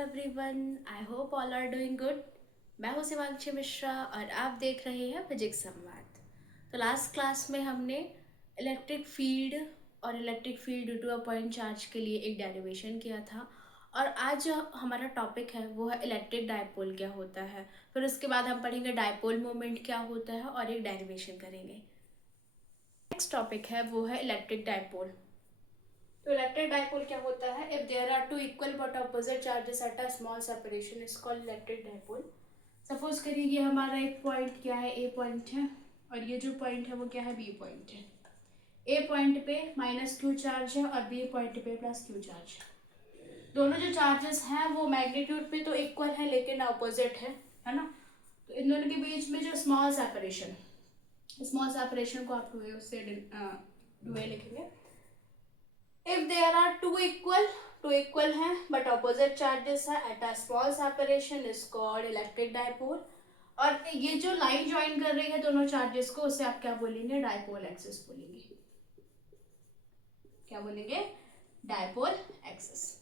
Everyone, I hope all are doing good. मैं हूँ शिवांशी मिश्रा और आप देख रहे हैं फिजिक्स संवाद। तो लास्ट क्लास में हमने इलेक्ट्रिक फील्ड और electric field due to a point charge के लिए एक डेरिवेशन किया था। और आज जो हमारा टॉपिक है वो है इलेक्ट्रिक डायपोल क्या होता है। फिर उसके बाद हम पढ़ेंगे डायपोल मोमेंट क्या होता है और एक डेरिवेशन करेंगे। नेक्स्ट टॉपिक है वो है इलेक्ट्रिक डायपोल। तो इलेक्ट्रिक डायपोल क्या होता है? If there are two equal but opposite charges at a small separation is called electric dipole. Suppose करिए ये हमारा एक पॉइंट क्या है, ए पॉइंट है, और ये जो पॉइंट है वो क्या है, बी पॉइंट है। ए पॉइंट पे माइनस क्यू चार्ज है और बी पॉइंट पे प्लस क्यू चार्ज है। दोनों जो चार्जेस हैं वो मैग्नीट्यूड पे तो इक्वल है लेकिन अपोजिट है ना। तो इन दोनों के बीच में जो स्मॉल सेपरेशन को आप टू ए लिखेंगे। If there are two equal हैं but opposite charges है at a small separation is called electric dipole। और ये जो लाइन ज्वाइन कर रही है दोनों चार्जेस को उसे आप क्या बोलेंगे, डायपोल एक्सिस बोलेंगे। क्या बोलेंगे? Dipole axis.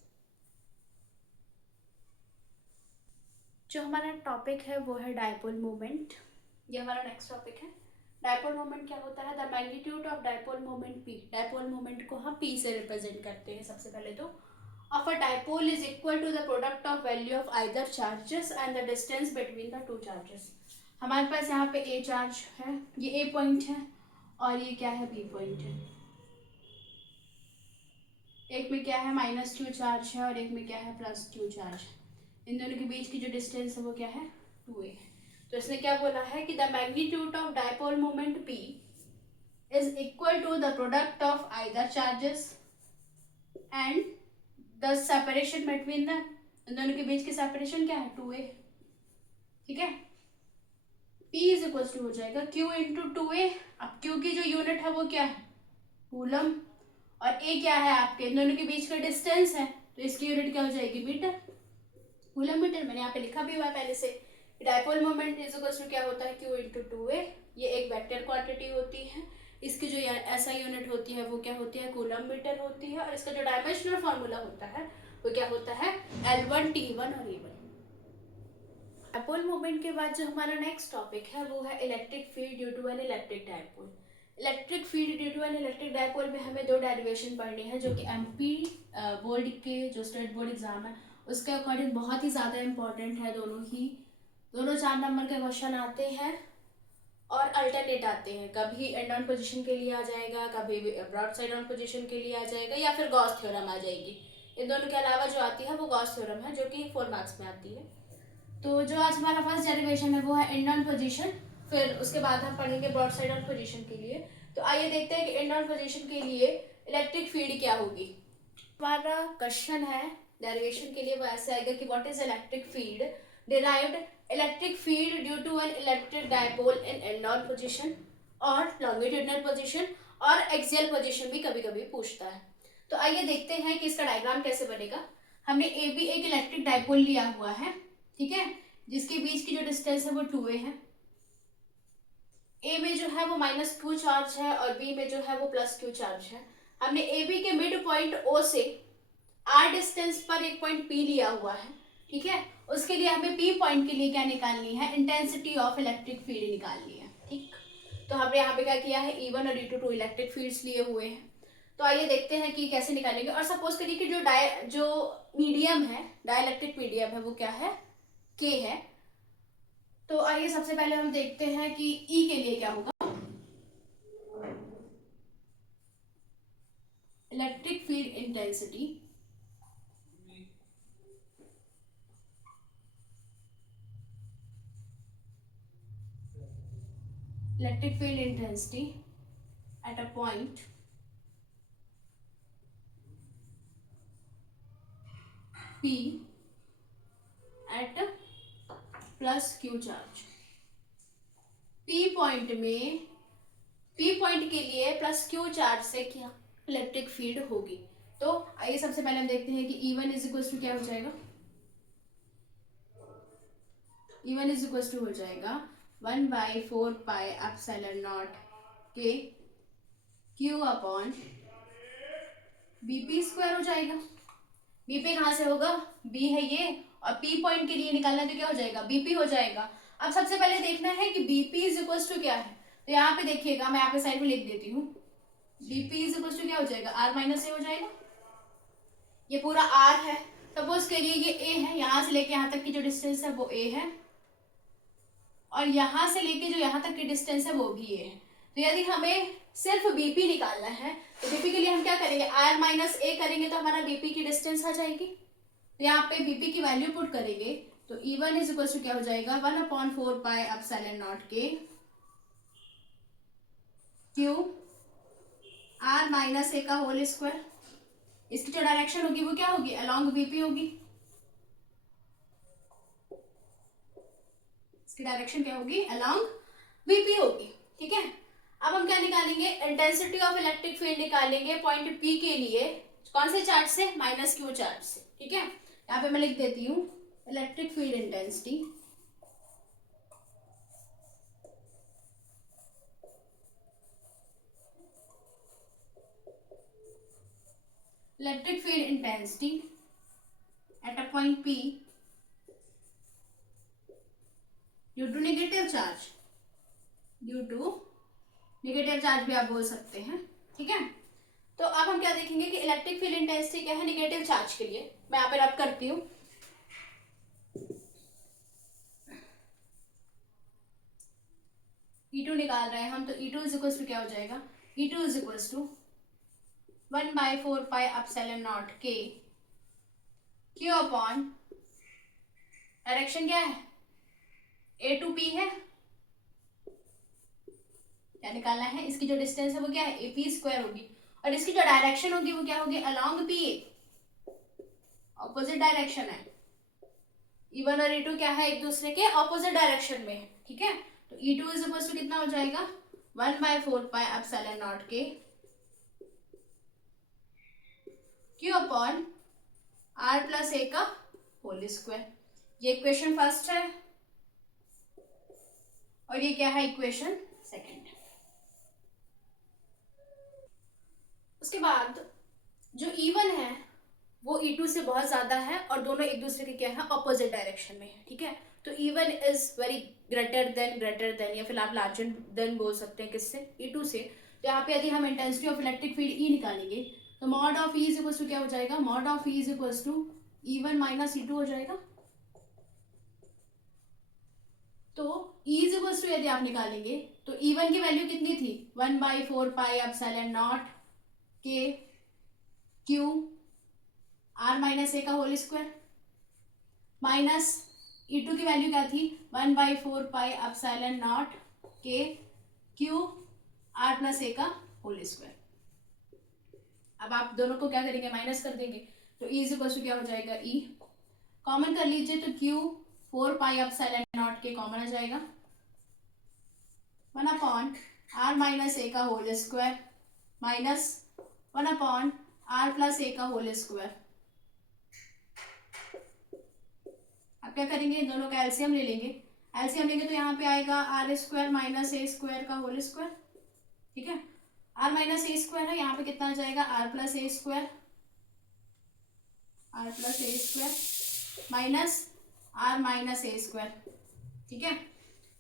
जो हमारा टॉपिक है वो है डायपोल मोमेंट। ये हमारा नेक्स्ट टॉपिक है। डायपोल मोमेंट क्या होता है? The magnitude of dipole moment P. Dipole moment को हम पी से रिप्रेजेंट करते हैं। सबसे पहले तो of a dipole is equal to the product of value of either charges and the distance between the two charges। हमारे पास यहाँ पे A चार्ज है, ये A पॉइंट है और ये क्या है, B पॉइंट है। एक में क्या है, माइनस क्यू चार्ज है और एक में क्या है, प्लस क्यू चार्ज है। इन दोनों के बीच की जो डिस्टेंस है वो क्या है, 2a है। तो इसने क्या बोला है कि the magnitude of dipole moment P is equal to the product of either charges and the separation between them। इन दोनों के बीच की सेपरेशन क्या है, 2a। ठीक है। P इज इक्वल टू हो जाएगा Q इंटू 2a। अब Q की जो यूनिट है वो क्या है, कूलम, और A क्या है आपके, इन दोनों के बीच का डिस्टेंस है तो इसकी यूनिट क्या हो जाएगी, मीटर, कूलम मीटर। मैंने यहाँ पे लिखा भी हुआ है पहले से। Dipole moment is equal to क्या होता है, Q इंटू 2a। ये एक वेक्टर क्वांटिटी होती है। इसकी जो ऐसा यूनिट होती है वो क्या होती है, कूलम मीटर होती है। और इसका जो डायमेंशनल फार्मूला होता है वो क्या होता है, L1 T1 और E1। डायपोल मोमेंट के बाद जो हमारा नेक्स्ट टॉपिक है वो है electric field due to an electric dipole. Electric field due to an electric dipole में हमें दो डेरिवेशन पढ़नी है जो कि एमपी बोर्ड के जो स्टेट बोर्ड एग्जाम है उसके अकॉर्डिंग बहुत ही ज़्यादा इंपॉर्टेंट है। दोनों 4 नंबर के क्वेश्चन आते हैं और अल्टरनेट आते हैं। कभी एंड ऑन पोजीशन के लिए आ जाएगा, कभी ब्रॉड साइड ऑन पोजीशन के लिए आ जाएगा, या फिर गॉस थ्योरम आ जाएगी। इन दोनों के अलावा जो आती है वो गॉस थ्योरम है जो कि 4 मार्क्स में आती है। तो जो आज हमारा फर्स्ट डेरिवेशन है वो है एंड ऑन पोजीशन। फिर उसके बाद हम पढ़ेंगे ब्रॉड साइड ऑन पोजीशन के लिए। तो आइए देखते हैं कि एंड ऑन पोजीशन के लिए इलेक्ट्रिक फील्ड क्या होगी। हमारा क्वेश्चन है डेरिवेशन के लिए वो ऐसे आएगा कि what is electric field derived electric field due to an electric dipole in end on position और लॉन्गिट्यूडिनल पोजीशन और एक्सियल पोजीशन भी कभी कभी पूछता है। तो आइए देखते हैं कि इसका डायग्राम कैसे बनेगा। हमने ए बी एक इलेक्ट्रिक डायपोल लिया हुआ है, ठीक है, जिसके बीच की जो डिस्टेंस है वो 2a है। ए में जो है वो माइनस क्यू चार्ज है और बी में जो है वो प्लस क्यू चार्ज है। हमने ए बी के मिड पॉइंट ओ से आर डिस्टेंस पर एक पॉइंट पी लिया हुआ है, ठीक है। उसके लिए हमें पी पॉइंट के लिए क्या निकालनी है, इंटेंसिटी ऑफ इलेक्ट्रिक फील्ड निकालनी है, ठीक। तो हमने यहाँ पे क्या किया है, E1 और E2 टू इलेक्ट्रिक फील्ड्स लिए हुए हैं। तो आइए देखते हैं कि कैसे निकालेंगे। और सपोज करिए कि जो मीडियम है, डाइलेक्ट्रिक मीडियम है, वो क्या है, K है। तो आइए सबसे पहले हम देखते हैं कि E के लिए क्या होगा। Electric field intensity, electric field intensity at a point P at plus Q charge. P point के लिए प्लस क्यू चार्ज से क्या इलेक्ट्रिक फील्ड होगी। तो आइए सबसे पहले हम देखते हैं कि E1 इज इक्वल टू क्या हो जाएगा। E1 इज इक्वल टू हो जाएगा 1/4 पाई एप्सिलॉन नॉट के क्यू अपॉन बीपी स्क्वायर हो जाएगा। बीपी कहाँ से होगा, बी है ये और पी पॉइंट के लिए निकालना है तो क्या हो जाएगा, बीपी हो जाएगा। अब सबसे पहले देखना है कि बीपी इज इक्वल टू क्या है, तो यहाँ पे देखिएगा, मैं यहाँ पे साइड में लिख देती हूँ, बीपी इज इक्वल टू क्या हो जाएगा, आर माइनस ए हो जाएगा। ये पूरा आर है, सपोज करिए ये ए है, यहाँ से लेके यहाँ तक की जो डिस्टेंस है वो ए है, और यहाँ से लेके जो यहाँ तक की डिस्टेंस है वो भी ए है। तो यदि हमें सिर्फ बीपी निकालना है तो बीपी के लिए हम क्या करेंगे, आर माइनस ए करेंगे तो हमारा बीपी की डिस्टेंस आ जाएगी। तो यहाँ पे बीपी की वैल्यू पुट करेंगे तो E1 इज इक्वल टू क्या हो जाएगा, 1/4 पाई एप्सिलॉन नॉट के क्यू आर माइनस ए का होल स्क्वायर। इसकी जो डायरेक्शन होगी वो क्या होगी, अलोंग बीपी होगी। इसकी डायरेक्शन क्या होगी, अलोंग बीपी होगी। ठीक है, अब हम क्या निकालेंगे, इंटेंसिटी ऑफ इलेक्ट्रिक फील्ड निकालेंगे पॉइंट पी के लिए, कौन से चार्ज से, माइनस क्यू चार्ज से। ठीक है, यहाँ पे मैं लिख देती हूँ electric field intensity, electric field intensity at a point P due to negative charge, due to negative charge भी आप बोल सकते हैं। ठीक है, तो अब हम क्या देखेंगे कि इलेक्ट्रिक फील्ड इंटेंसिटी क्या है नेगेटिव चार्ज के लिए। मैं यहाँ पे रब करती हूँ, E2 निकाल रहे हैं हम, तो E2 इज इक्वल टू क्या हो जाएगा, E2 is equal to 1/4 pi epsilon not के क्यू अपॉन, डायरेक्शन क्या है, ए टू पी है, क्या निकालना है, इसकी जो डिस्टेंस है वो क्या है, ए पी स्क्वायर होगी, और इसकी जो डायरेक्शन होगी वो क्या होगी, along P A, opposite direction है। E1 और E2 क्या है, एक दूसरे के ऑपोजिट डायरेक्शन में। ठीक है, तो E2 इज इक्वल टू कितना हो जाएगा, 1/4 पाई एप्सिलॉन नॉट के Q upon r plus a का होल स्क्वायर। ये इक्वेशन फर्स्ट है और ये क्या है, इक्वेशन सेकंड। उसके बाद जो E1 है वो E2 से बहुत ज्यादा है और दोनों एक दूसरे के क्या है, ऑपोजिट डायरेक्शन में है। ठीक है, तो E1 is very greater than या फिर आप लार्जर देन बोल सकते हैं किससे, E2 से। तो यहाँ पे यदि हम intensity of electric field E निकालेंगे तो mod of E is equal to क्या हो जाएगा, mod of E is equal to E1 minus E2 हो जाएगा। तो E इज इक्वल टू यदि आप निकालेंगे तो E1 की वैल्यू कितनी थी, 1/4 पाई एप्सिलॉन नॉट के क्यू आर माइनस ए का होल स्क्वायर, माइनस E2 की वैल्यू क्या थी, 1/4 पाई एप्सिलॉन नॉट के क्यू आर प्लस ए का होल स्क्वायर। अब आप दोनों को क्या करेंगे, माइनस कर देंगे, तो E इज इक्वल टू क्या हो जाएगा, E कॉमन कर लीजिए तो Q 4 पाई एप्सिलॉन नॉट के कॉमन आ जाएगा, 1 अपॉन आर माइनस ए का whole square minus 1 upon r plus a का होल स्क्वायर। अब क्या करेंगे, दोनों का एलसीएम ले लेंगे, एलसीएम लेंगे तो यहाँ पे आएगा R square minus A square का होल स्क्वायर। ठीक है, आर माइनस ए स्क्वायर है, यहाँ पे कितना आ जाएगा, R plus A square, R plus A square minus R minus A square. ठीक है,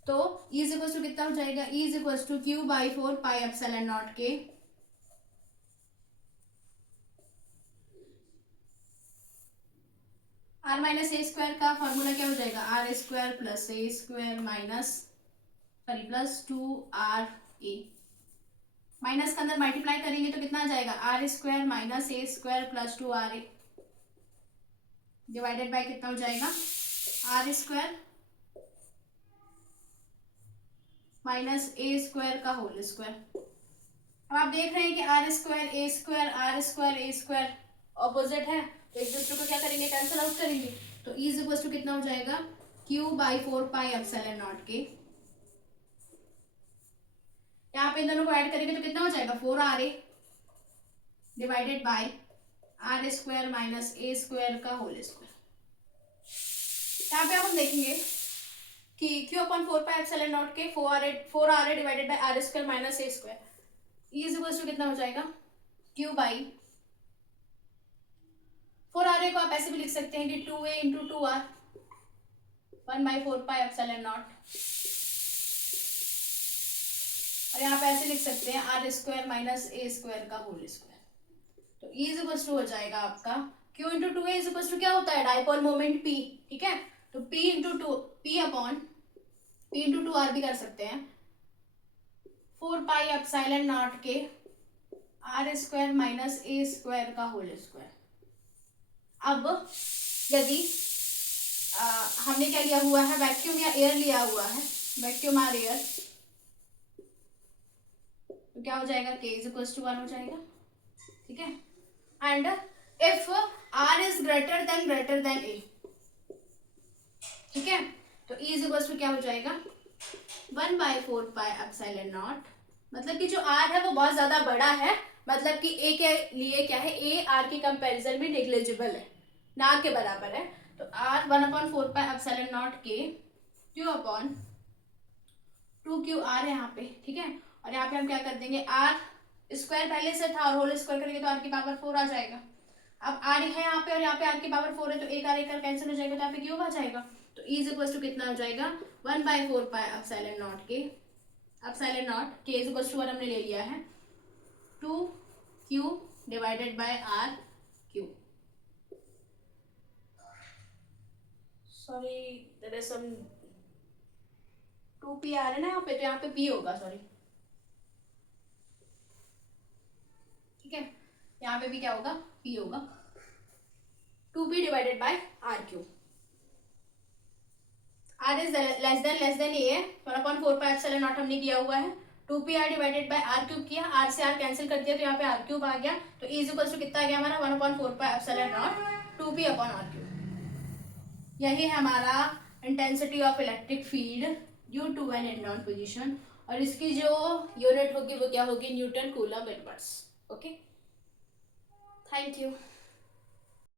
तो E इज इक्वल टू कितना हो जाएगा, E is equal to Q/4 pi epsilon not के आर माइनस ए स्क्वायर का फॉर्मूला क्या हो जाएगा, R square plus A square minus sorry plus 2RA, minus के अंदर मल्टीप्लाई करेंगे तो कितना आ जाएगा, R square minus A square plus 2RA divided by कितना हो जाएगा, R square minus A square का होल स्क्वायर। अब आप देख रहे हैं कि R square A square opposite है, तो एक दूसरे को क्या करेंगे, कैंसिल आउट करेंगे, तो E इज इक्वल टू कितना हो जाएगा, Q/4 पाई एप्सिलॉन नॉट के, यहाँ पे इन दोनों को ऐड करेंगे तो कितना हो जाएगा, 4RA divided by R square minus A square का होल स्क्वायर। यहाँ पे हम देखेंगे कि Q/4 पाई एप्सिलॉन नॉट के 4RA divided by R square minus A square, E is equal to कितना हो जाएगा, Q बाई 4r को आप ऐसे भी लिख सकते हैं कि 2a इंटू 2r 1/4πε0, और यहाँ पे ऐसे लिख सकते हैं r square minus a square का होल स्क्वायर। तो E इज इक्वल टू हो जाएगा आपका Q into 2a is equal to क्या होता है, डाइपोल मोमेंट P, ठीक है। तो P into 2 P upon P into 2r भी कर सकते हैं, 4πε0 के r square minus a square का होल स्क्वायर। अब यदि हमने क्या लिया हुआ है, वैक्यूम या एयर लिया हुआ है, वैक्यूम और एयर, तो क्या हो जाएगा, k इज इक्वल टू 1 हो जाएगा, ठीक है। And if r is greater than a, ठीक है, तो E इज इक्वल टू क्या हो जाएगा 1/4πε0, मतलब कि जो r है वो बहुत ज्यादा बड़ा है, मतलब कि a के लिए क्या है, a r के कंपैरिजन में नेग्लिजिबल है, ना के बराबर है। तो r 1/4πε0 के q अपॉन 2qr यहाँ पे, ठीक है। और यहाँ पे हम क्या कर देंगे, r स्क्वायर पहले से था और होल स्क्वायर करेंगे तो r की पावर 4 आ जाएगा। अब r है यहाँ पे और यहाँ पे r की पावर 4 है, तो एक r कैंसिल हो जाएगा, तो यहाँ पे क्यूब आ जाएगा। तो E इज इक्वल टू कितना हो जाएगा 1/4πε0 के ε0 k इज इक्वल टू 1 हमने ले लिया है 2q divided by r cube. Sorry there is some 2p आ रहा है ना यहाँ पे, तो यहाँ पे p होगा, सॉरी, ठीक है। यहाँ पे भी क्या होगा, p होगा, 2p divided by r cube. r is less than a है, 1/4πε0 हमने किया हुआ है, 2pr divided by r cube किया, r से r कैंसिल कर दिया तो यहाँ पे r क्यूब आ गया। तो E इज इक्वल टू कितना आ गया हमारा 1/4πε0 2p अपॉन r क्यूब। यही है हमारा intensity of electric field due to an inbound position, और इसकी जो यूनिट होगी वो क्या होगी, newton coulomb inverse. Okay, thank you.